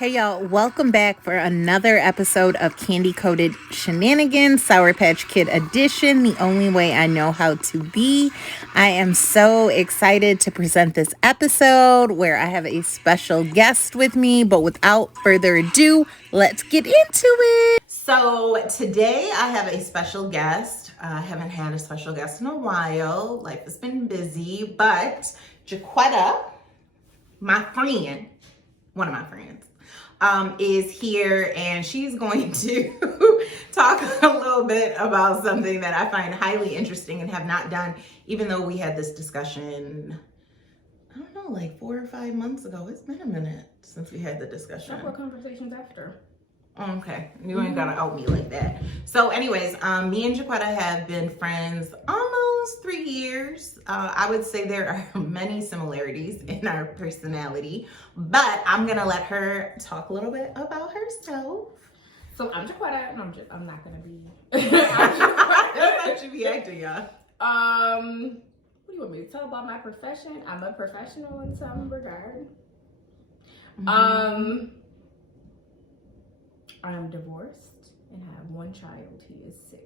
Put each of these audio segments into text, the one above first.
Hey y'all, welcome back for another episode of Candy Coated Shenanigans, Sour Patch Kid edition, the only way I know how to be. I am so excited to present this episode where I have a special guest with me, but without further ado, let's get into it. So today I have a special guest. I haven't had a special guest in a while. Life has been busy, but Jaquetta, my friend, one of my friends, is here, and she's going to talk a little bit about something that I find highly interesting and have not done, even though we had this discussion, I don't know, like 4 or 5 months ago. It's been a minute since we had the discussion. Several conversations after. Okay, you ain't gotta out me like that. So anyways, me and Jaquetta have been friends almost 3 years. I would say there are many similarities in our personality, but I'm gonna let her talk a little bit about herself. So I'm Jaquetta, and I'm not gonna be. That's how she be acting, y'all. What do you want me to tell about my profession? I'm a professional in some regard. I am divorced and have one child. He is 6.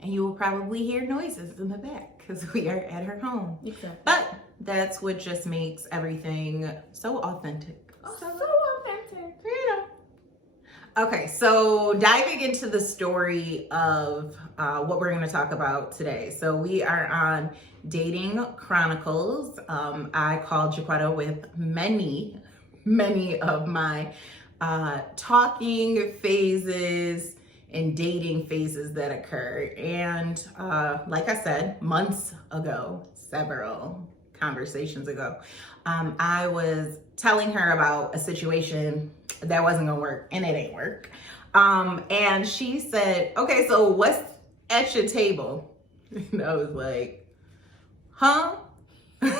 And you will probably hear noises in the back because we are at her home. Exactly. But that's what just makes everything so authentic. Oh, so authentic. You know. Okay, so diving into the story of what we're going to talk about today. So we are on Dating Chronicles. I called Jaquetta with many of my talking phases and dating phases that occur. And like I said, months ago, several conversations ago, I was telling her about a situation that wasn't gonna work, and it ain't work. And she said, okay, so what's at your table? And I was like, huh? That's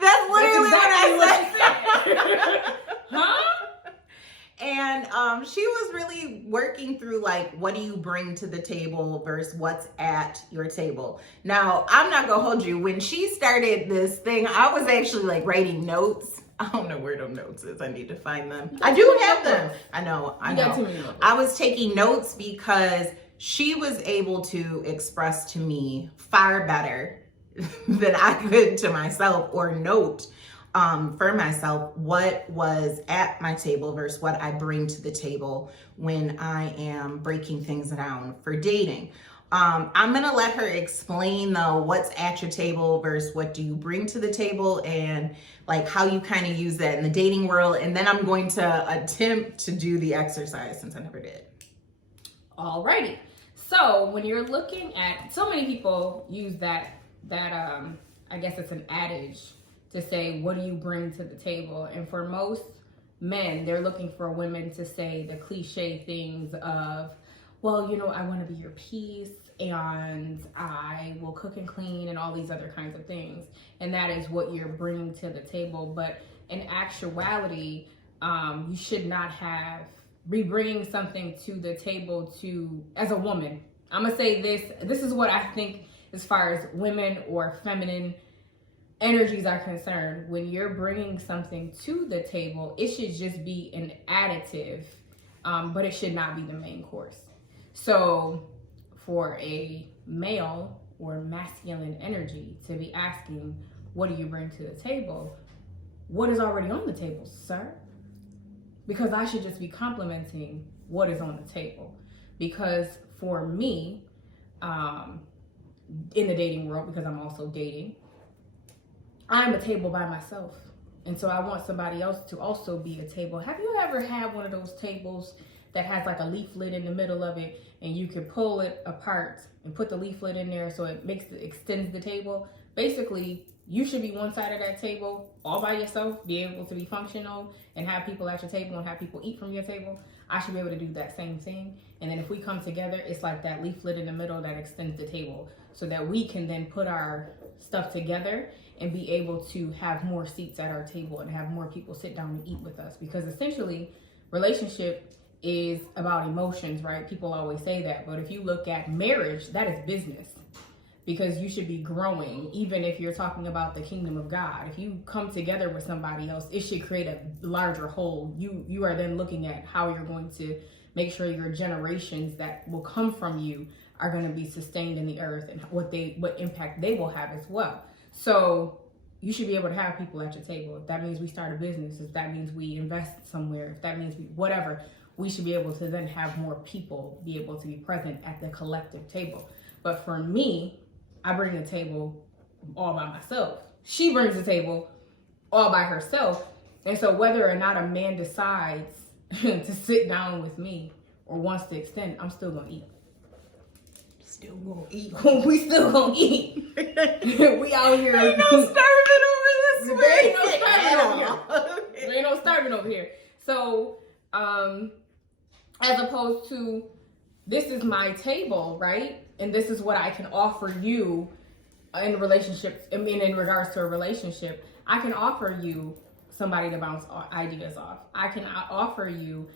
literally what I said. Huh? And she was really working through, like, what do you bring to the table versus what's at your table. Now, I'm not gonna hold you. When she started this thing, I was actually like writing notes. I don't know where them notes is. I need to find them. I do have them. I know. I was taking notes because she was able to express to me far better than I could to myself, or note for myself what was at my table versus what I bring to the table when I am breaking things down for dating. I'm gonna let her explain though what's at your table versus what do you bring to the table, and like how you kind of use that in the dating world. And then I'm going to attempt to do the exercise since I never did. Alrighty. So when you're looking at, so many people use that I guess it's an adage to say, what do you bring to the table? And for most men, they're looking for women to say the cliche things of, well, you know, I want to be your piece, and I will cook and clean, and all these other kinds of things. And that is what you're bringing to the table. But in actuality, you should not be bringing something to the table as a woman. I'm going to say this is what I think as far as women or feminine energies are concerned. When you're bringing something to the table, it should just be an additive, but it should not be the main course. So for a male or masculine energy to be asking, what do you bring to the table? What is already on the table, sir? Because I should just be complimenting what is on the table. Because for me, in the dating world, because I'm also dating, I'm a table by myself. And so I want somebody else to also be a table. Have you ever had one of those tables that has like a leaflet in the middle of it, and you can pull it apart and put the leaflet in there so it extends the table? Basically, you should be one side of that table all by yourself, be able to be functional and have people at your table and have people eat from your table. I should be able to do that same thing. And then if we come together, it's like that leaflet in the middle that extends the table so that we can then put our stuff together and be able to have more seats at our table and have more people sit down and eat with us. Because essentially, relationship is about emotions, right? People always say that. But if you look at marriage, that is business. because you should be growing. Even if you're talking about the kingdom of God, if you come together with somebody else, it should create a larger whole. You are then looking at how you're going to make sure your generations that will come from you are going to be sustained in the earth, and what impact they will have as well. So you should be able to have people at your table. If that means we start a business, if that means we invest somewhere, if that means whatever, we should be able to then have more people be able to be present at the collective table. But for me, I bring the table all by myself. She brings the table all by herself. And so whether or not a man decides to sit down with me or wants to extend, I'm still gonna eat. Still gonna eat. We still gonna eat. We out here. Ain't no starving over this. There ain't no starving over here. There ain't no starving over here. So, as opposed to, this is my table, right? And this is what I can offer you in relationships. I mean, in regards to a relationship, I can offer you somebody to bounce ideas off. I can offer you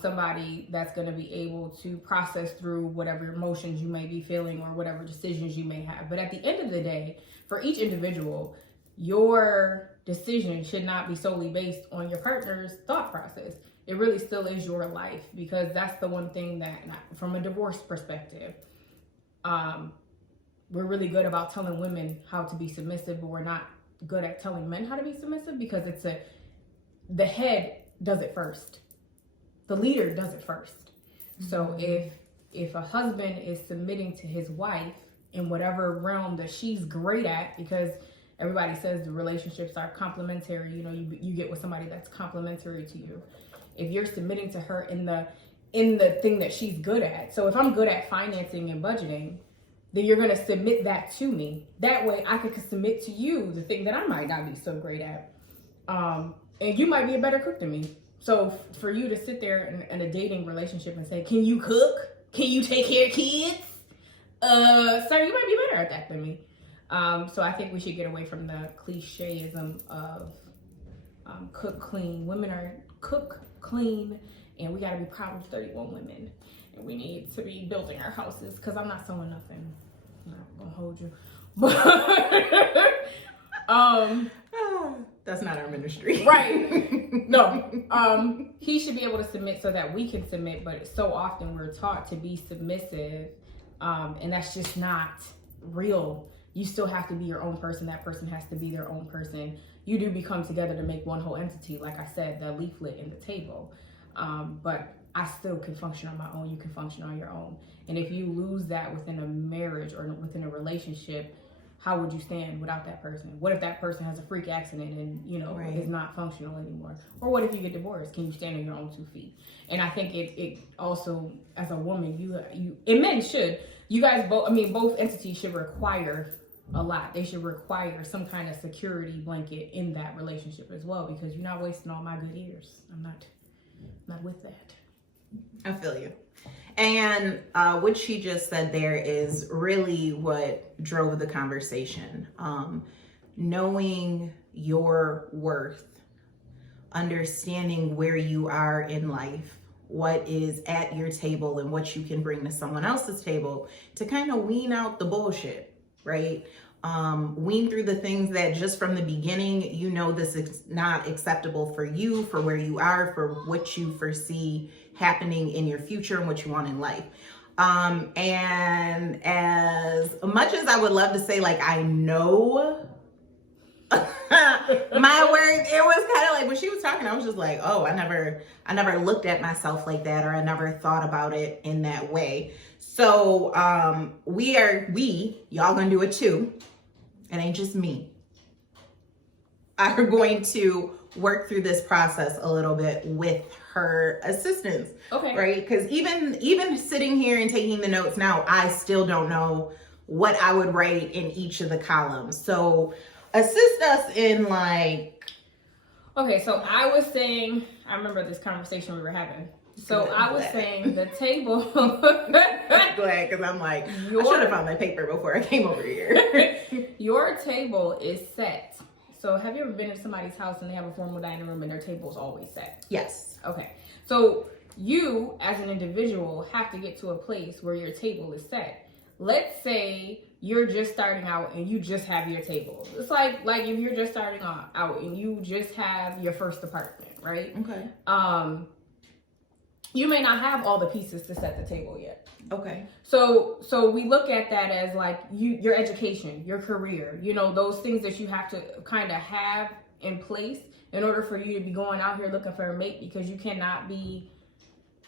somebody that's going to be able to process through whatever emotions you may be feeling or whatever decisions you may have. But at the end of the day, for each individual, your decision should not be solely based on your partner's thought process. It really still is your life, because that's the one thing that, from a divorce perspective, we're really good about telling women how to be submissive, but we're not good at telling men how to be submissive, because the head does it first. The leader does it first. So if a husband is submitting to his wife in whatever realm that she's great at, because everybody says the relationships are complementary, you get with somebody that's complementary to you. If you're submitting to her in the thing that she's good at. So if I'm good at financing and budgeting, then you're going to submit that to me. That way I could submit to you the thing that I might not be so great at. And you might be a better cook than me. So for you to sit there in a dating relationship and say, can you cook? Can you take care of kids? Sir, you might be better at that than me. So I think we should get away from the clicheism of cook, clean. Women are cook, clean, and we got to be proud of 31 women. And we need to be building our houses, because I'm not sewing nothing. I'm not going to hold you. But, that's not our ministry. Right. No. He should be able to submit so that we can submit, but so often we're taught to be submissive, and that's just not real. You still have to be your own person. That person has to be their own person. You do become together to make one whole entity, like I said, the leaflet and the table. But I still can function on my own. You can function on your own. And if you lose that within a marriage or within a relationship, how would you stand without that person? What if that person has a freak accident and, right, is not functional anymore? Or what if you get divorced? Can you stand on your own 2 feet? And I think it also, as a woman, you and men should, you guys both entities should require a lot. They should require some kind of security blanket in that relationship as well, because you're not wasting all my good years. I'm not with that. I feel you. And what she just said there is really what drove the conversation. Knowing your worth, understanding where you are in life, what is at your table and what you can bring to someone else's table, to kind of wean out the bullshit, right? Wean through the things that just from the beginning, this is not acceptable for you, for where you are, for what you foresee happening in your future and what you want in life. And as much as I would love to say, like, I know my worth, it was kind of like when she was talking, I was just like, oh, I never looked at myself like that, or I never thought about it in that way. So y'all gonna do it too. It ain't just me. Are going to work through this process a little bit with her assistance. Okay. Right? Because even sitting here and taking the notes now, I still don't know what I would write in each of the columns. So assist us in like... Okay, so I was saying, I remember this conversation we were having. So I was saying the table. Glad, because I'm like, I should have found my paper before I came over here. Your table is set. So have you ever been to somebody's house and they have a formal dining room and their table is always set? Yes. Okay. So you as an individual have to get to a place where your table is set. Let's say you're just starting out and you just have your table. It's like if you're just starting out and you just have your first apartment, right? Okay. You may not have all the pieces to set the table yet. Okay. So we look at that as like your education, your career, you know, those things that you have to kind of have in place in order for you to be going out here looking for a mate, because you cannot be.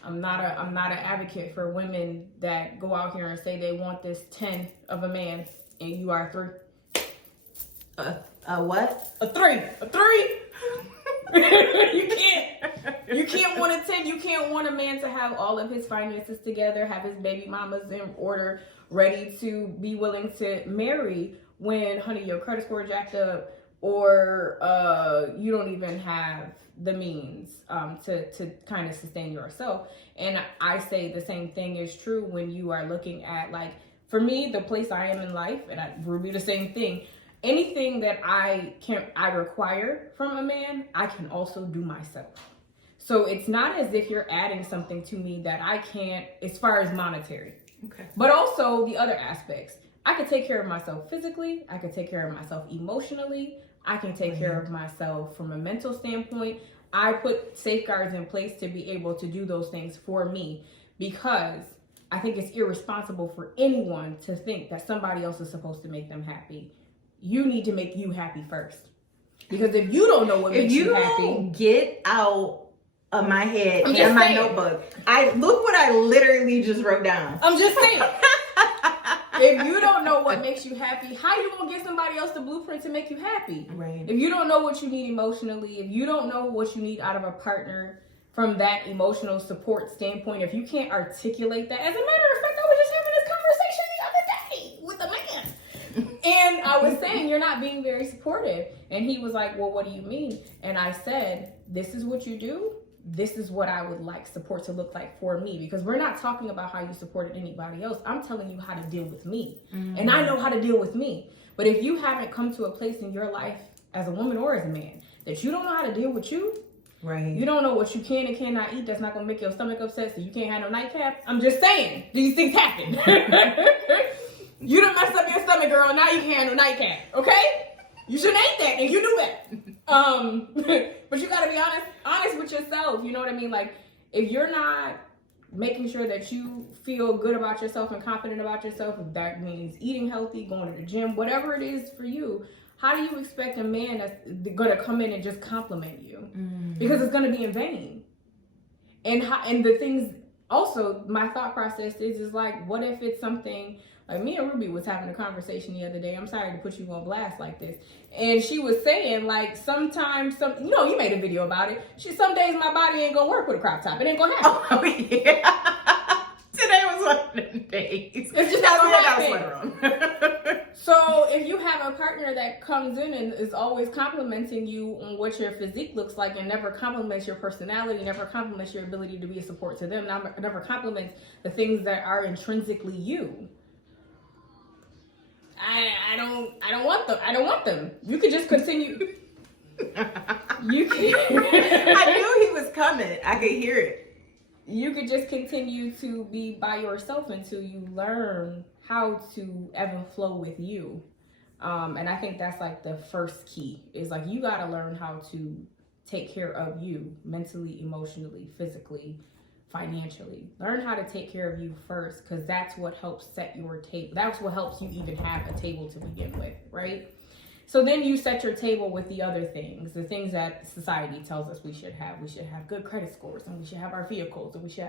I'm not an advocate for women that go out here and say they want this 10 of a man and you are 3. A what? A 3. You can't want a 10. You can't want a man to have all of his finances together, have his baby mamas in order, ready to be willing to marry when, honey, your credit score jacked up, or you don't even have the means to kind of sustain yourself. And I say the same thing is true when you are looking at, like, for me, the place I am in life, and Ruby, the same thing. Anything that I require from a man, I can also do myself. So it's not as if you're adding something to me that I can't, as far as monetary. Okay. But also the other aspects. I can take care of myself physically. I can take care of myself emotionally. I can take care of myself from a mental standpoint. I put safeguards in place to be able to do those things for me, because I think it's irresponsible for anyone to think that somebody else is supposed to make them happy. You need to make you happy first. Because if you don't know what makes you happy, get out of my head and my notebook. Look what I literally just wrote down. I'm just saying. If you don't know what makes you happy, how you gonna get somebody else the blueprint to make you happy? Right. If you don't know what you need emotionally, if you don't know what you need out of a partner from that emotional support standpoint, if you can't articulate that, as a matter of fact, I was just having this conversation the other day with a man. And I was saying, you're not being very supportive. And he was like, well, what do you mean? And I said, this is what you do. This is what I would like support to look like for me, because we're not talking about how you supported anybody else. I'm telling you how to deal with me. And I know how to deal with me. But if you haven't come to a place in your life as a woman or as a man that you don't know how to deal with you, right? You don't know what you can and cannot eat that's not going to make your stomach upset, so you can't have no nightcap. I'm just saying, these things happen. You done messed up your stomach, girl. Now you can't have no nightcap, okay? You shouldn't eat that, and you knew that. But you gotta be honest with yourself. You know what I mean? Like, if you're not making sure that you feel good about yourself and confident about yourself, if that means eating healthy, going to the gym, whatever it is for you, how do you expect a man that's gonna come in and just compliment you? Because it's gonna be in vain. And the things also, my thought process is like, what if it's something like, me and Ruby was having a conversation the other day. I'm sorry to put you on blast like this. And she was saying, like, sometimes, you made a video about it. Some days my body ain't gonna work with a crop top. It ain't gonna happen. Oh, yeah. Today was one of the days. It's just not gonna happen. So if you have a partner that comes in and is always complimenting you on what your physique looks like and never compliments your personality, never compliments your ability to be a support to them, never compliments the things that are intrinsically you, I don't want them. You could just continue. You can. I knew he was coming. I could hear it. You could just continue to be by yourself until you learn how to ebb and flow with you. And I think that's like the first key, is like, you got to learn how to take care of you mentally, emotionally, physically, financially. Learn how to take care of you first, because that's what helps set your table. That's what helps you even have a table to begin with, right? So then you set your table with the other things, the things that society tells us we should have. We should have good credit scores, and we should have our vehicles, and we should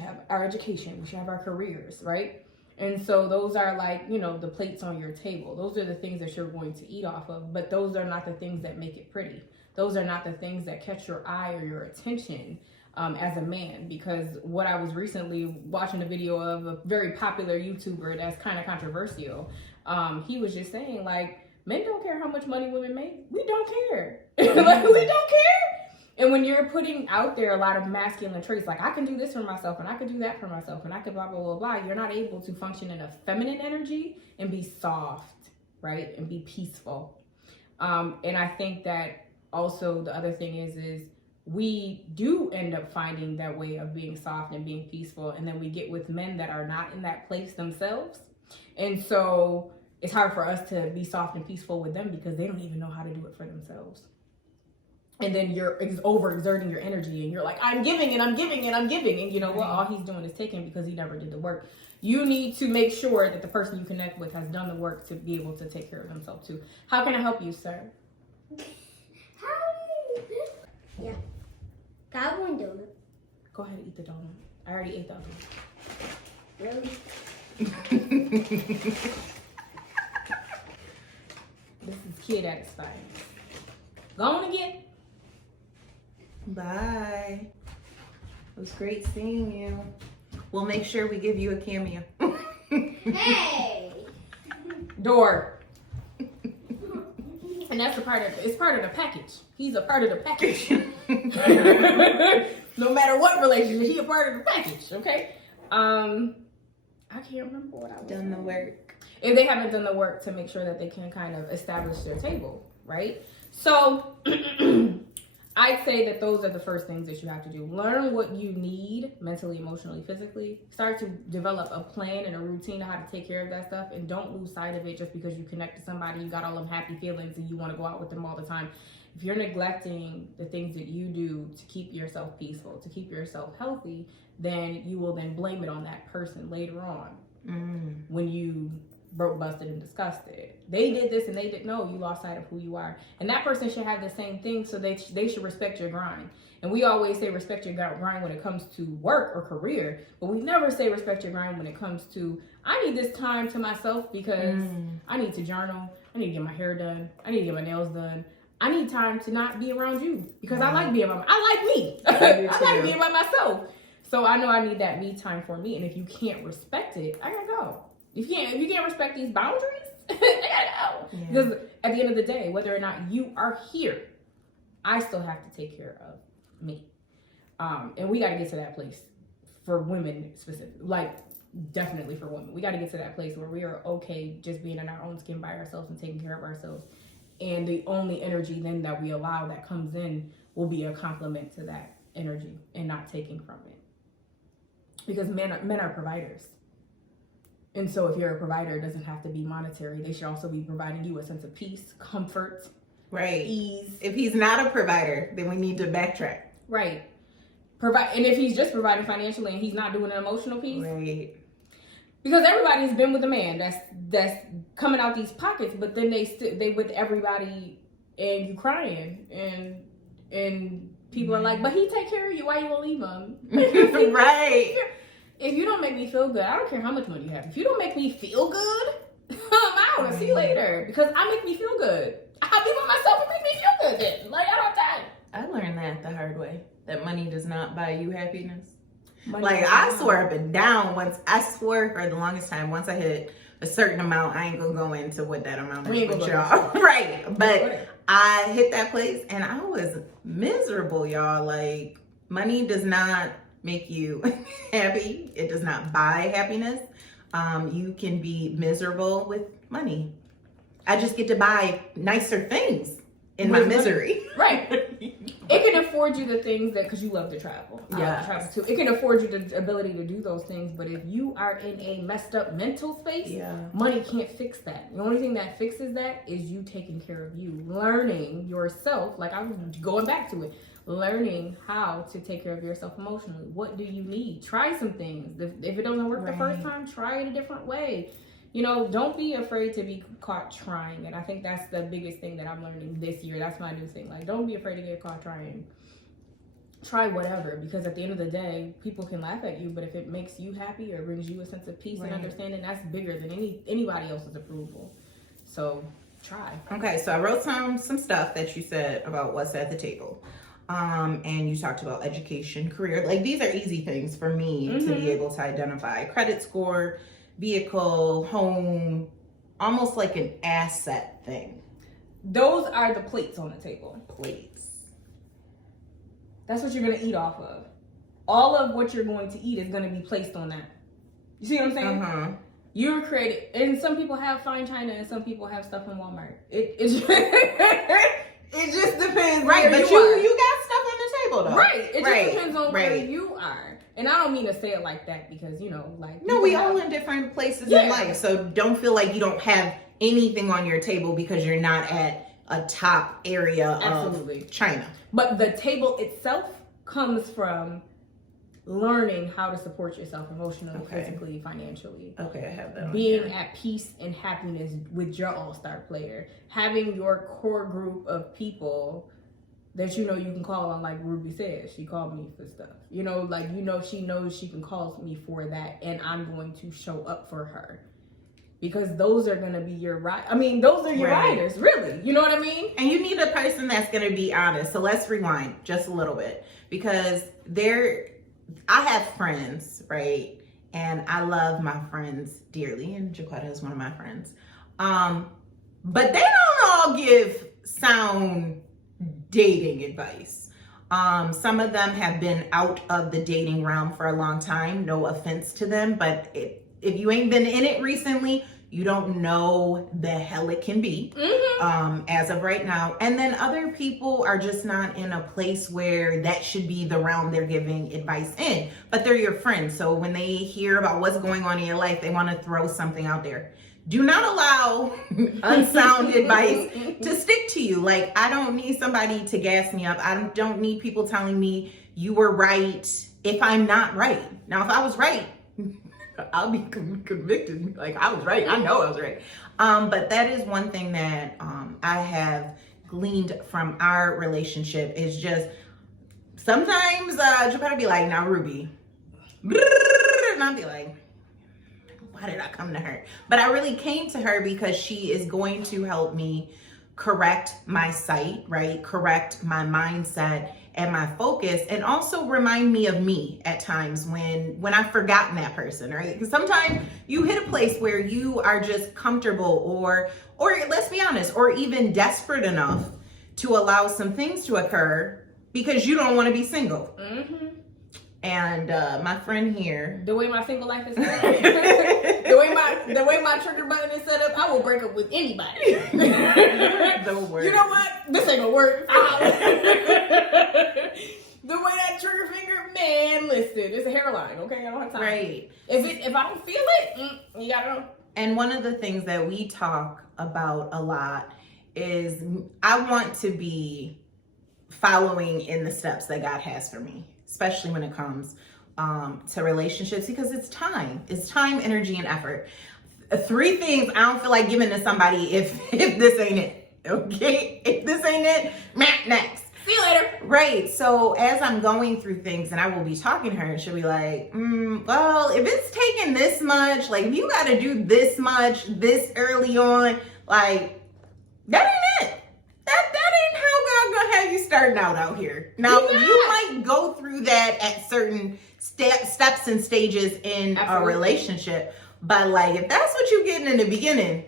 have our education, we should have our careers, right? And so those are like, the plates on your table. Those are the things that you're going to eat off of, but those are not the things that make it pretty. Those are not the things that catch your eye or your attention as a man. Because what I was recently watching a video of a very popular YouTuber that's kind of controversial, he was just saying, like, men don't care how much money women make. We don't care. Like, we don't care. And when you're putting out there a lot of masculine traits, like, I can do this for myself, and I can do that for myself, and I can blah, blah, blah, blah, you're not able to function in a feminine energy and be soft, right? And be peaceful. And I think that also the other thing is we do end up finding that way of being soft and being peaceful. And then we get with men that are not in that place themselves. And so it's hard for us to be soft and peaceful with them because they don't even know how to do it for themselves. And then you're overexerting your energy and you're like, I'm giving and I'm giving and I'm giving. And you know what? All he's doing is taking because he never did the work. You need to make sure that the person you connect with has done the work to be able to take care of himself too. How can I help you, sir? Yeah. Got one donut. Go ahead and eat the donut. I already ate the other one. Really? This is kid at its finest. Go on again. Bye. It was great seeing you. We'll make sure we give you a cameo. Hey! Door. And that's it's part of the package. He's a part of the package. No matter what relationship, he's a part of the package, okay? I can't remember what I was Done the work. If they haven't done the work to make sure that they can kind of establish their table, right? So I'd say that those are the first things that you have to do. Learn what you need mentally, emotionally, physically. Start to develop a plan and a routine of how to take care of that stuff. And don't lose sight of it just because you connect to somebody, you got all them happy feelings and you want to go out with them all the time. If you're neglecting the things that you do to keep yourself peaceful, to keep yourself healthy, then you will then blame it on that person later on when you broke, busted, and disgusted. They did this and they didn't know. You lost sight of who you are. And that person should have the same thing, so they should respect your grind. And we always say respect your grind when it comes to work or career, but we never say respect your grind when it comes to, I need this time to myself because I need to journal. I need to get my hair done. I need to get my nails done. I need time to not be around you because I like being by I like me. I like being by myself. So I know I need that me time for me. And if you can't respect it, I gotta go. If you can't respect these boundaries, I gotta go. Because at the end of the day, whether or not you are here, I still have to take care of me. And we gotta get to that place for women specifically, like definitely for women. We gotta get to that place where we are okay just being in our own skin by ourselves and taking care of ourselves. And the only energy then that we allow that comes in will be a complement to that energy and not taking from it. Because men are providers. And so if you're a provider, it doesn't have to be monetary. They should also be providing you a sense of peace, comfort, ease. If he's not a provider, then we need to backtrack. Right. And if he's just providing financially and he's not doing an emotional piece. Right. Because everybody's been with a man that's coming out these pockets, but then they with everybody and you crying and people are like, but he take care of you. Why you gonna leave him? Right. If you don't make me feel good, I don't care how much money you have. If you don't make me feel good, I'm out. I'll see you later. Because I make me feel good. I'll be with myself and make me feel good then. Like, I don't have time. I learned that the hard way. That money does not buy you happiness. Money Like, I swore up and down I swore for the longest time, once I hit a certain amount, I ain't gonna go into what that amount is with y'all. Right. But I hit that place and I was miserable, y'all. Like, money does not make you happy. It does not buy happiness. You can be miserable with money. I just get to buy nicer things in my misery. Right. It can afford you the things that, because you love to travel. I love to travel too. It can afford you the ability to do those things, but if you are in a messed up mental space, money can't fix that. The only thing that fixes that is you taking care of you, learning yourself. Like, I'm going back to it. Learning how to take care of yourself emotionally. What do you need? Try some things. If it doesn't work the first time, try it a different way. You know, don't be afraid to be caught trying. And I think that's the biggest thing that I'm learning this year. That's my new thing. Like, don't be afraid to get caught trying. Try whatever, because at the end of the day, people can laugh at you, but if it makes you happy or brings you a sense of peace and understanding, that's bigger than anybody else's approval. So try. Okay, so I wrote some stuff that you said about what's at the table. And you talked about education, career. Like, these are easy things for me to be able to identify. Credit score, vehicle, home, almost like an asset thing. Those are the plates on the table. Plates. That's what you're going to eat off of. All of what you're going to eat is going to be placed on that. You see what I'm saying? You're created, and some people have fine china and some people have stuff in Walmart. It just depends. Right, but you got stuff on the table though. Right. It just depends on where you are. And I don't mean to say it like that because, like... No, we all in different places in life. So don't feel like you don't have anything on your table because you're not at a top area of China. But the table itself comes from learning how to support yourself emotionally, physically, financially. Okay, I have that on Being here. at peace and happiness with your all-star player. Having your core group of people that you can call on, like Ruby said. She called me for stuff. She knows she can call me for that, and I'm going to show up for her. Because those are going to be your those are your riders, really. You know what I mean? And you need a person that's going to be honest. So let's rewind just a little bit. Because I have friends, right? And I love my friends dearly. And Jaquetta is one of my friends. But they don't all give sound dating advice. Some of them have been out of the dating realm for a long time. No offense to them. But if you ain't been in it recently, you don't know the hell it can be as of right now. And then other people are just not in a place where that should be the realm they're giving advice in. But they're your friends. So when they hear about what's going on in your life, they want to throw something out there. Do not allow unsound advice to stick to you. Like, I don't need somebody to gas me up. I don't need people telling me you were right if I'm not right. Now, if I was right, I'll be convicted. Like, I was right. I know I was right. But that is one thing that I have gleaned from our relationship is just sometimes you'll probably be like, now Ruby. And I'll be like, why did I come to her? But I really came to her because she is going to help me correct my sight, right? Correct my mindset and my focus, and also remind me of me at times when I've forgotten that person, right? Because sometimes you hit a place where you are just comfortable or let's be honest, or even desperate enough to allow some things to occur because you don't want to be single. Mm-hmm. And my friend here, the way my single life is set up, the way my trigger button is set up, I will break up with anybody. The word. You know what? This ain't gonna work. The way that trigger finger, man, listen, it's a hairline. Okay, I don't have time. Right. If I don't feel it, you gotta know. And one of the things that we talk about a lot is I want to be following in the steps that God has for me, especially when it comes to relationships, because it's time, energy, and effort. 3 things I don't feel like giving to somebody if this ain't it. Okay, if this ain't it, next. See you later. Right. So as I'm going through things, and I will be talking to her, and she'll be like, well, if it's taking this much, like if you got to do this much this early on, like that ain't it. That ain't how God gonna have you starting out here. Now you might go through that at certain steps and stages in a relationship, but like if that's what you're getting in the beginning,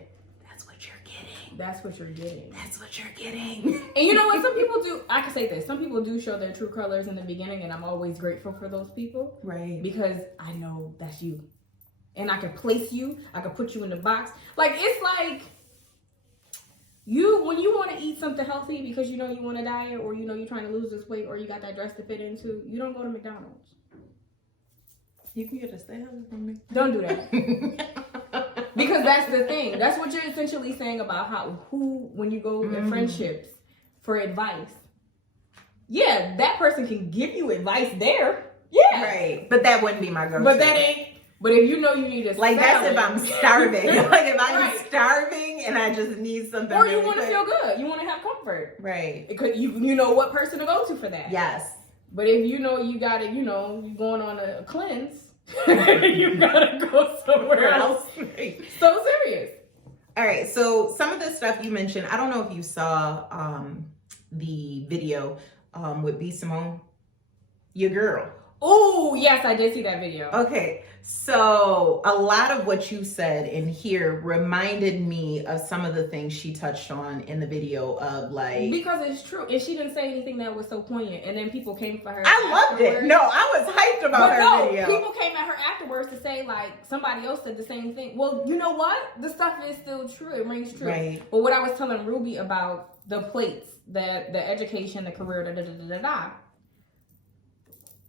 that's what you're getting. That's what you're getting. That's what you're getting. And you know what? Some people do. I can say this. Some people do show their true colors in the beginning, and I'm always grateful for those people. Right. Because I know that's you, and I can place you. I can put you in the box. Like it's like. When you want to eat something healthy because you want to diet or you're trying to lose this weight or you got that dress to fit into, you don't go to McDonald's. You can get a salad from me. Don't do that. Because that's the thing. That's what you're essentially saying about when you go in friendships for advice. Yeah, that person can give you advice there. Yeah. Right. But that wouldn't be my go-to. But that ain't. But if you need a like salad, that's if I'm starving. Like if I'm starving and I just need something. Or you want to feel good. You want to have comfort. Right. Because you know what person to go to for that. Yes. But if you got it, you're going on a cleanse, you gotta go somewhere else. Right. So serious. All right. So some of the stuff you mentioned, I don't know if you saw the video with B. Simone, your girl. Oh, yes, I did see that video. Okay, so a lot of what you said in here reminded me of some of the things she touched on in the video of like... Because it's true, and she didn't say anything that was so poignant, and then people came for her I loved it. No, I was hyped about her video. People came at her afterwards to say like, somebody else said the same thing. Well, you know what? The stuff is still true. It rings true. Right. But what I was telling Ruby about the plates, the education, the career,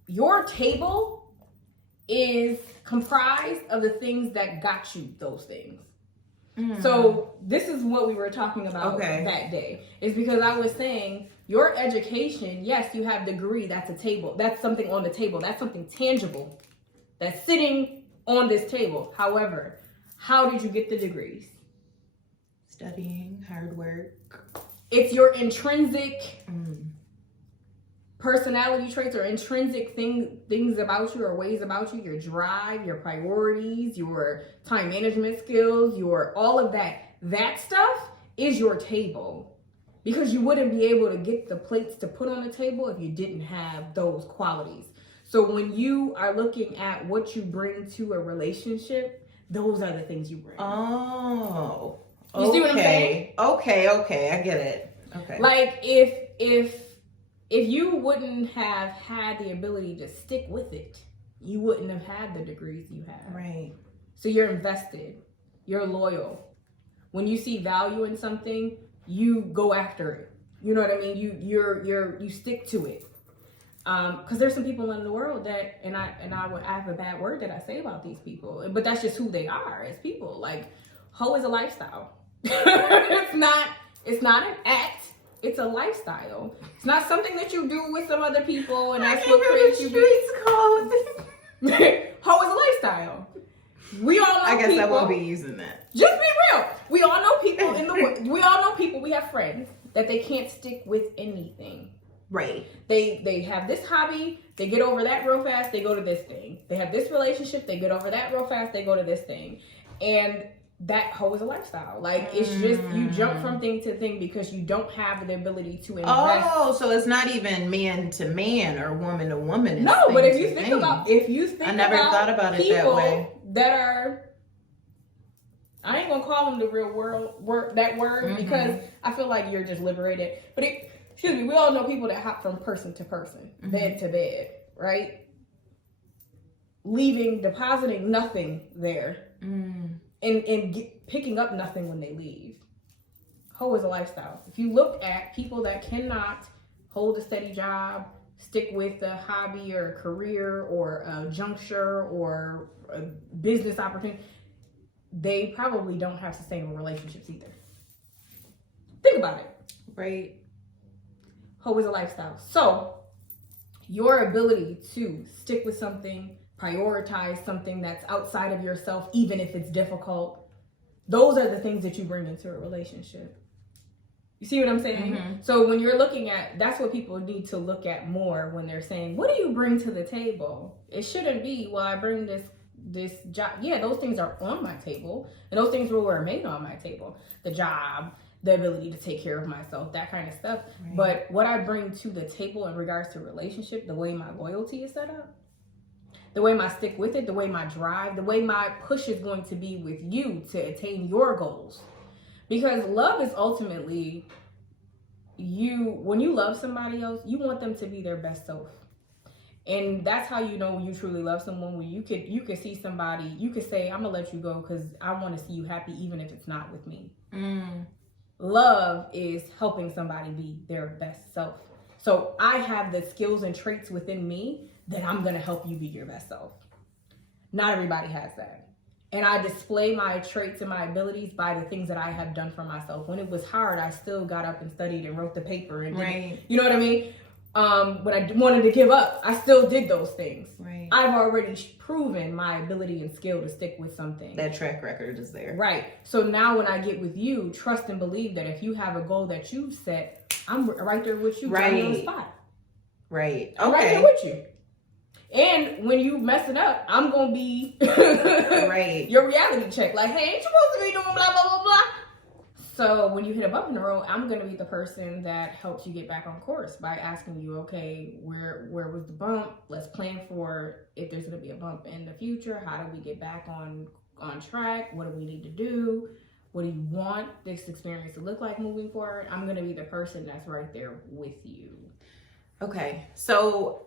your table is comprised of the things that got you those things. So this is what we were talking about that day. Is because I was saying your education, yes, you have degree, that's a table. That's something on the table. That's something tangible that's sitting on this table. However, how did you get the degrees? Studying, hard work. It's your intrinsic personality traits or intrinsic things about you or ways about you, your drive, your priorities, your time management skills, your all of that stuff is your table, because you wouldn't be able to get the plates to put on the table if you didn't have those qualities. So when you are looking at what you bring to a relationship, those are the things you bring. Oh, you see what I'm saying? Okay, I get it. Okay, like if you wouldn't have had the ability to stick with it, you wouldn't have had the degrees you have. Right. So you're invested. You're loyal. When you see value in something, you go after it. You know what I mean? You stick to it. Because there's some people in the world that, and I have a bad word that I say about these people, but that's just who they are as people. Like, hoe is a lifestyle. It's not an act. It's a lifestyle. It's not something that you do with some other people, and that's what creates you. Hoe is a lifestyle. We all know I guess people. I won't be using that. Just be real. We all know people in the world. We all know people. We have friends that they can't stick with anything. Right. They have this hobby. They get over that real fast. They go to this thing. They have this relationship. They get over that real fast. They go to this thing. And that hoe is a lifestyle. Like, it's just, you jump from thing to thing because you don't have the ability to invest. Oh, so it's not even man to man or woman to woman. No, but if you think about, I never thought about it that way. That are, I ain't gonna call them the real word because I feel like you're just liberated. But excuse me, we all know people that hop from person to person, bed to bed, right? Depositing nothing there. And picking up nothing when they leave. Hoe is a lifestyle. If you look at people that cannot hold a steady job, stick with a hobby or a career or a juncture or a business opportunity, they probably don't have sustainable relationships either. Think about it. Right. Hoe is a lifestyle. So your ability to stick with something, prioritize something that's outside of yourself, even if it's difficult, those are the things that you bring into a relationship. You see what I'm saying? So when you're looking at, that's what people need to look at more when they're saying, what do you bring to the table? It shouldn't be, well, I bring this job. Yeah, those things are on my table, and those things will remain on my table. The job, the ability to take care of myself, that kind of stuff. Right. But what I bring to the table in regards to relationship, the way my loyalty is set up, the way my stick with it, the way my drive, the way my push is going to be with you to attain your goals. Because love is ultimately when you love somebody else, you want them to be their best self. And that's how you know when you truly love someone, when you could see somebody, you could say, I'm gonna let you go because I want to see you happy even if it's not with me. Love is helping somebody be their best self. So I have the skills and traits within me that I'm going to help you be your best self. Not everybody has that. And I display my traits and my abilities by the things that I have done for myself. When it was hard, I still got up and studied and wrote the paper. And you know what I mean? When I wanted to give up, I still did those things. Right. I've already proven my ability and skill to stick with something. That track record is there. Right. So now when I get with you, trust and believe that if you have a goal that you've set, I'm right there with you. Right. On the spot. Right. Okay. I'm right there with you. And when you mess it up, I'm going to be your reality check. Like, hey, ain't you supposed to be doing blah, blah, blah, blah. So when you hit a bump in the road, I'm going to be the person that helps you get back on course by asking you, okay, where was the bump? Let's plan for if there's going to be a bump in the future. How do we get back on track? What do we need to do? What do you want this experience to look like moving forward? I'm going to be the person that's right there with you. Okay. So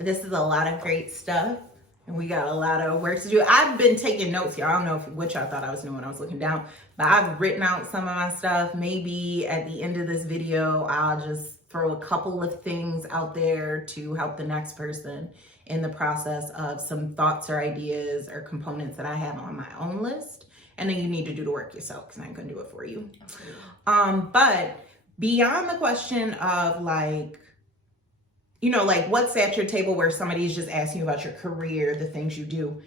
this is a lot of great stuff, and we got a lot of work to do. I've been taking notes here. I don't know what y'all thought I was doing when I was looking down, but I've written out some of my stuff. Maybe at the end of this video, I'll just throw a couple of things out there to help the next person in the process of some thoughts or ideas or components that I have on my own list. And then you need to do the work yourself because I ain't gonna do it for you. But beyond the question of like, you know, like what's at your table where somebody's just asking you about your career, the things you do,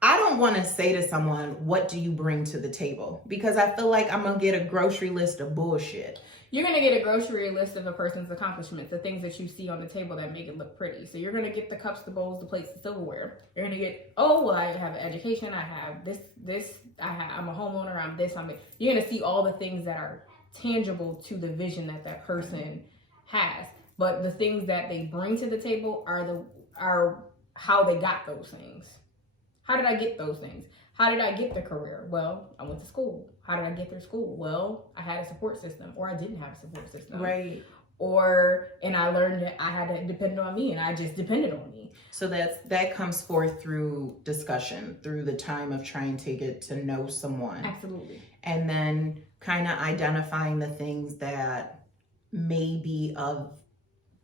I don't want to say to someone, what do you bring to the table? Because I feel like I'm going to get a grocery list of bullshit. You're going to get a grocery list of a person's accomplishments, the things that you see on the table that make it look pretty. So you're going to get the cups, the bowls, the plates, the silverware. You're going to get, oh, well, I have an education. I have this, I'm a homeowner. I'm this, you're going to see all the things that are tangible to the vision that person has. But the things that they bring to the table are how they got those things. How did I get those things? How did I get the career? Well, I went to school. How did I get through school? Well, I had a support system, or I didn't have a support system. Right. And I learned that I had to depend on me, and I just depended on me. So that comes forth through discussion, through the time of trying to get to know someone. Absolutely. And then kind of identifying the things that may be of,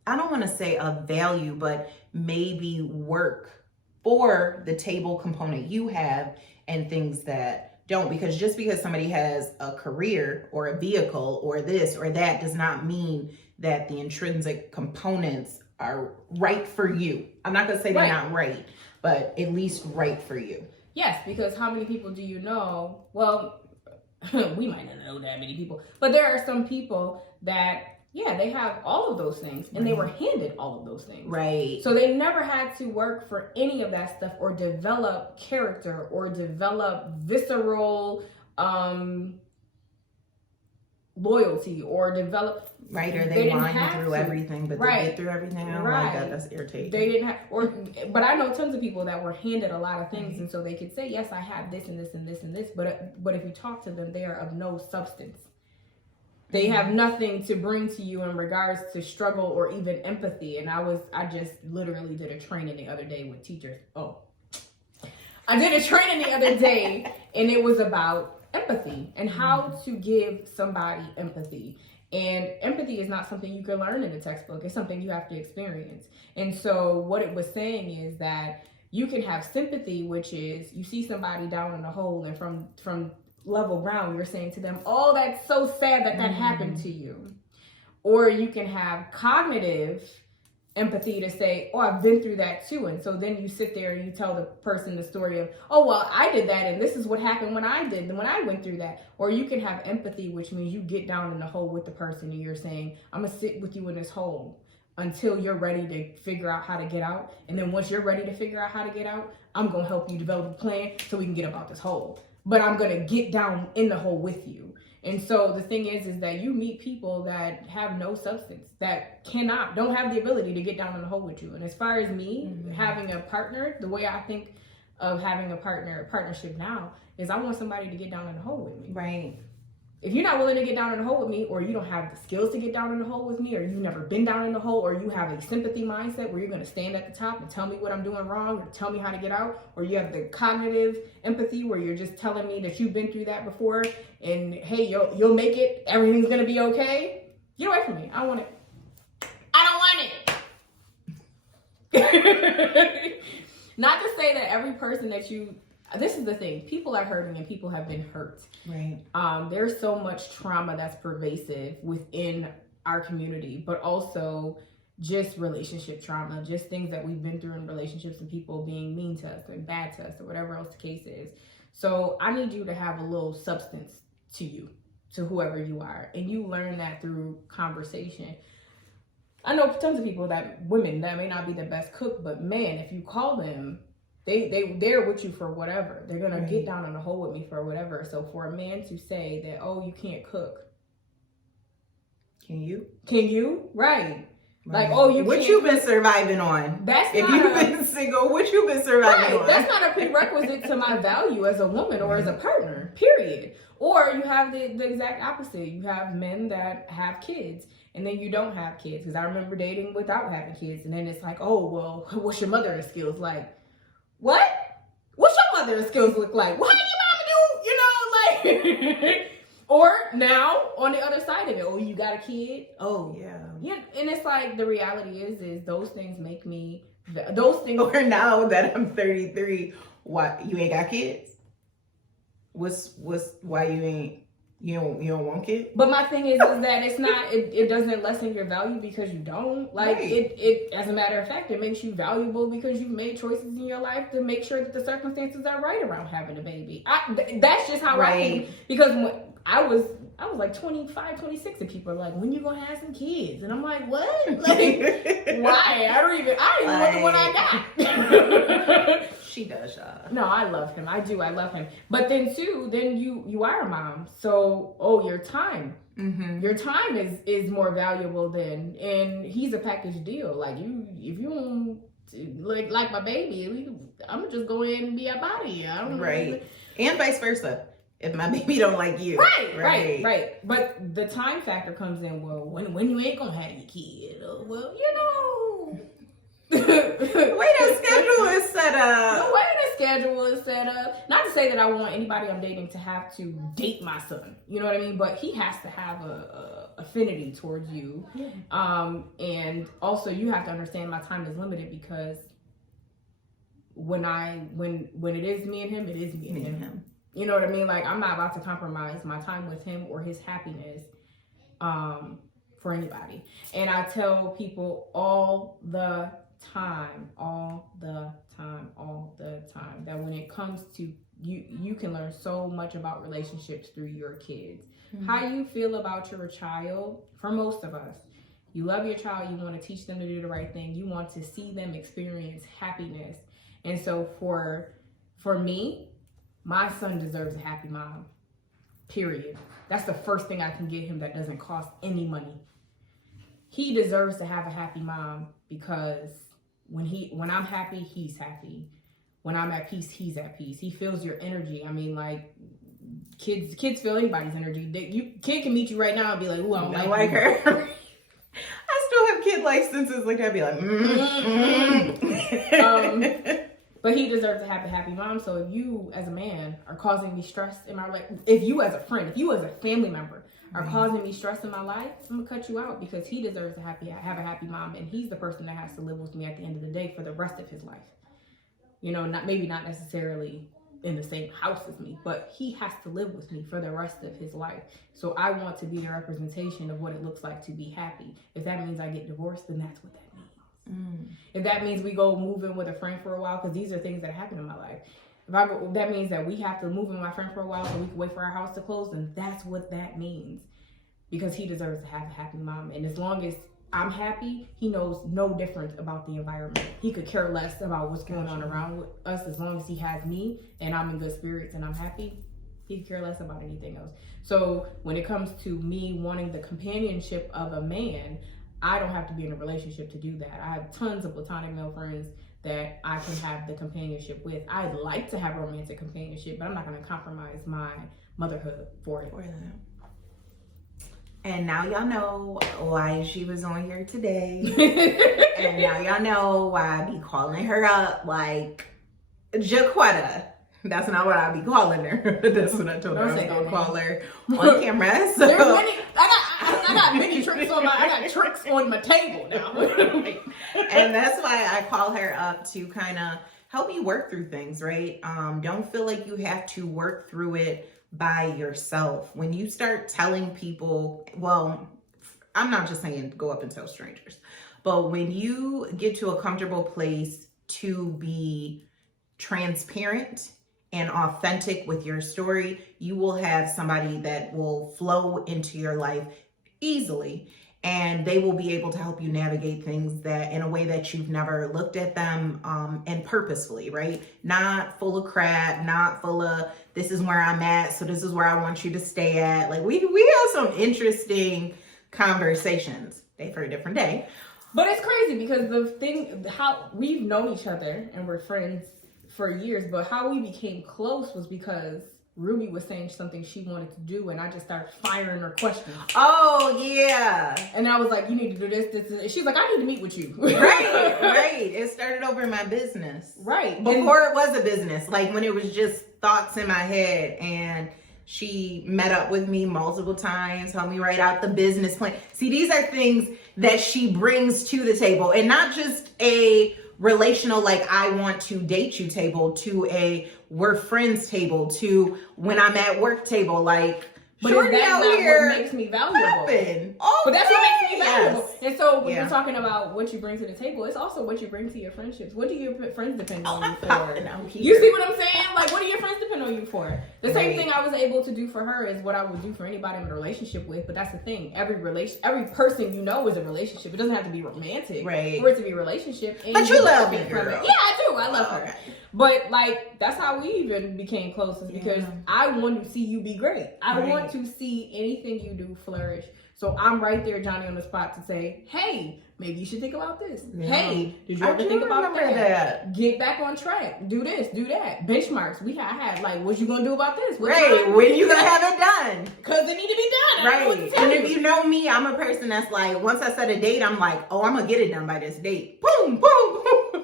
I don't want to say of value, but maybe work for the table component you have and things that don't. Because just because somebody has a career or a vehicle or this or that does not mean that the intrinsic components are right for you. I'm not going to say they're not right, but at least right for you. Yes, because how many people do you know? Well, we might not know that many people, but there are some people that, yeah, they have all of those things and they were handed all of those things. Right. So they never had to work for any of that stuff or develop character or develop visceral loyalty or develop. Right, or they wind through everything, but they get through everything. I don't like that. That's irritating. They didn't have, but I know tons of people that were handed a lot of things, and so they could say, yes, I have this and this and this and this, but if you talk to them, they are of no substance. They have nothing to bring to you in regards to struggle or even empathy. And I just literally did a training the other day with teachers. I did a training the other day, and it was about empathy and how to give somebody empathy. And empathy is not something you can learn in a textbook. It's something you have to experience. And so what it was saying is that you can have sympathy, which is you see somebody down in a hole, and from level ground, you're saying to them, oh, that's so sad that happened to you. Or you can have cognitive empathy to say, oh, I've been through that too. And so then you sit there and you tell the person the story of, oh, well, I did that, and this is what happened when I went through that. Or you can have empathy, which means you get down in the hole with the person and you're saying, I'm gonna sit with you in this hole until you're ready to figure out how to get out. And then once you're ready to figure out how to get out, I'm gonna help you develop a plan so we can get up out this hole. But I'm gonna get down in the hole with you. And so the thing is that you meet people that have no substance, that don't have the ability to get down in the hole with you. And as far as me having a partner, the way I think of having a partnership now is I want somebody to get down in the hole with me. Right. If you're not willing to get down in the hole with me, or you don't have the skills to get down in the hole with me, or you've never been down in the hole, or you have a sympathy mindset where you're going to stand at the top and tell me what I'm doing wrong or tell me how to get out, or you have the cognitive empathy where you're just telling me that you've been through that before and hey, you'll make it, everything's going to be okay, get away from me. I don't want it. I don't want it. Not to say that every person that this is the thing, people are hurting and people have been hurt. Right. There's so much trauma that's pervasive within our community, but also just relationship trauma, just things that we've been through in relationships and people being mean to us and bad to us or whatever else the case is. So I need you to have a little substance to you, to whoever you are. And you learn that through conversation. I know tons of women that may not be the best cook, but man, if you call them, they're with you for whatever. They're going to get down in the hole with me for whatever. So for a man to say that, oh, you can't cook. Can you? Right. Like, oh, what you been surviving on? If you've been single, what you been surviving on? That's not a prerequisite to my value as a woman or as a partner, period. Or you have the exact opposite. You have men that have kids and then you don't have kids. Because I remember dating without having kids. And then it's like, oh, well, what's your mothering skills like? What? What's your mothering skills look like? What do your mama do? You know, like, Or now on the other side of it, oh, you got a kid? Oh, Yeah. And it's like the reality is those things make me those things. Or now that I'm 33, what, you ain't got kids? What's why you don't want kids? But my thing is that it's not it doesn't lessen your value because you don't. Like Right. it as a matter of fact, it makes you valuable because you've made choices in your life to make sure that the circumstances are right around having a baby. That's just how I think. Because when I was like 25, 26, and people are like, when you gonna have some kids? And I'm like, what? Like, why? I don't even know the one I got. She does, y'all. No, I love him. I do. I love him. But then you are a mom. So, your time. Mm-hmm. Your time is more valuable than, and he's a package deal. Like if you don't like my baby, I'm gonna just go in and be up out of here. I don't Right. And vice versa. If my baby don't like you. Right. But the time factor comes in. Well, when you ain't gonna have your kid? Well, The way the schedule is set up. The way the schedule is set up. Not to say that I want anybody I'm dating to have to date my son. You know what I mean? But he has to have a affinity towards you. Yeah. And also you have to understand my time is limited because when it is me and him, it is me and him. You know what I mean? Like, I'm not about to compromise my time with him or his happiness for anybody. And I tell people all the time that when it comes to you can learn so much about relationships through your kids. Mm-hmm. How you feel about your child, for most of us, you love your child, you want to teach them to do the right thing, you want to see them experience happiness. And so for me, my son deserves a happy mom, period. That's the first thing I can get him that doesn't cost any money. He deserves to have a happy mom because when I'm happy, he's happy. When I'm at peace, he's at peace. He feels your energy. I mean, like, kids feel anybody's energy. Kid can meet you right now and be like, ooh, I don't like her. I still have kid licenses like that. Be like, But he deserves to have a happy mom. So if you as a man are causing me stress in my life, if you as a friend, if you as a family member are causing me stress in my life, I'm gonna cut you out because he deserves to have a happy mom, and he's the person that has to live with me at the end of the day for the rest of his life. You know, not necessarily in the same house as me, but he has to live with me for the rest of his life. So I want to be the representation of what it looks like to be happy. If that means I get divorced, then that's what that means. If that means we go move in with a friend for a while, because these are things that happen in my life. If that means that we have to move in with my friend for a while so we can wait for our house to close, then that's what that means. Because he deserves to have a happy mom. And as long as I'm happy, he knows no different about the environment. He could care less about what's going on around us as long as he has me and I'm in good spirits and I'm happy. He could care less about anything else. So when it comes to me wanting the companionship of a man, I don't have to be in a relationship to do that. I have tons of platonic male friends that I can have the companionship with. I'd like to have romantic companionship, but I'm not going to compromise my motherhood for it. And now y'all know why she was on here today. And now y'all know why I be calling her up like Jaquetta. That's not what I be calling her. That's what I told her. I was gonna call her on camera. So I got many tricks I got tricks on my table now. And that's why I call her up to kind of help you work through things, right? Don't feel like you have to work through it by yourself. When you start telling people, well, I'm not just saying go up and tell strangers, but when you get to a comfortable place to be transparent and authentic with your story, you will have somebody that will flow into your life easily, and they will be able to help you navigate things that in a way that you've never looked at them, and purposefully, right? Not full of crap, not full of this is where I'm at, so this is where I want you to stay at. Like we have some interesting conversations. Day for a different day. But it's crazy because how we've known each other and we're friends for years, but how we became close was because Ruby was saying something she wanted to do, and I just started firing her questions. Oh, yeah. And I was like, you need to do this. And she's like, I need to meet with you. Right. It started over my business. Right. Before it was a business, like when it was just thoughts in my head. And She met up with me multiple times, helped me write out the business plan. See, these are things that she brings to the table, and not just a relational, like I want to date you table, to a we're friends table, to when I'm at work table, like, but shorty is that out not here what makes me valuable? popping. Oh, But that's what makes me valuable. yes. And so when Yeah. you're talking about what you bring to the table, it's also what you bring to your friendships. What do your friends depend on you I'm for? popping out here. You see what I'm saying? Like, what do your friends depend on you for? The same Right. thing I was able to do for her is what I would do for anybody I'm in a relationship with. But that's the thing. Every person you know is a relationship. It doesn't have to be romantic Right. for it to be a relationship. And But you love me, benefit from girl. it. Yeah, I do. I love her. Okay. But like that's how we even became close, is because Yeah. I want to see you be great. I Right. want to see anything you do flourish. So I'm right there, Johnny, on the spot to say, hey, maybe you should think about this. Yeah. Hey, did you I ever do think about remember that. Get back on track. Do this, do that. Benchmarks. I had like, what you gonna do about this? Right, when you gonna have it done? Because it need to be done. I don't know what to Right, tell and if you know me, I'm a person that's like, once I set a date, I'm like, oh, I'm gonna get it done by this date. Boom, boom, boom.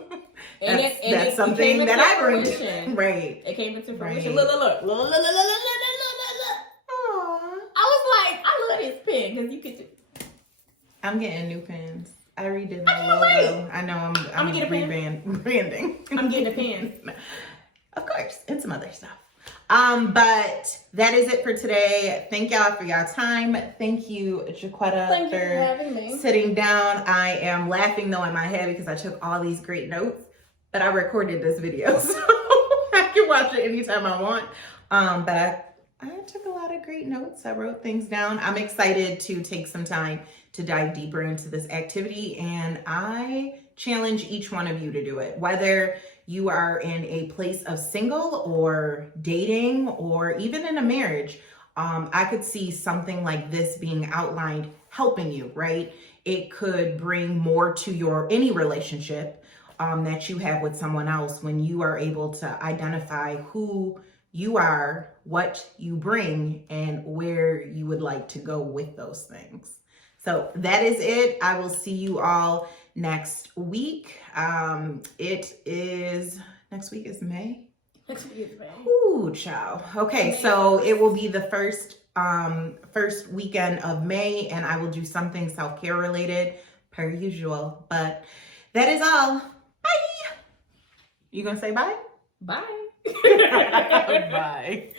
And That's it something came that into I bring. fruition. Right. It came into fruition. Right. Look. Aww. I was like, I love this pen because you could. I'm getting new pens. I redid my I can't logo. wait. I know I'm I'ma get a pen. rebranding. I'm getting a pen. Of course, and some other stuff. But that is it for today. Thank y'all for y'all time. Thank you, Jaquetta, Thank you for having me. sitting down. I am laughing though in my head because I took all these great notes, but I recorded this video, so I can watch it anytime I want. But I took a lot of great notes. I wrote things down. I'm excited to take some time to dive deeper into this activity, and I challenge each one of you to do it, whether you are in a place of single or dating or even in a marriage. I could see something like this being outlined helping you, right? It could bring more to any relationship that you have with someone else when you are able to identify who you are, what you bring, and where you would like to go with those things. So that is it. I will see you all next week. Next week is May. Next week is May. Ooh, child. Okay, so it will be the first weekend of May, and I will do something self-care related per usual. But that is all. Bye. You gonna say bye? Bye. Bye.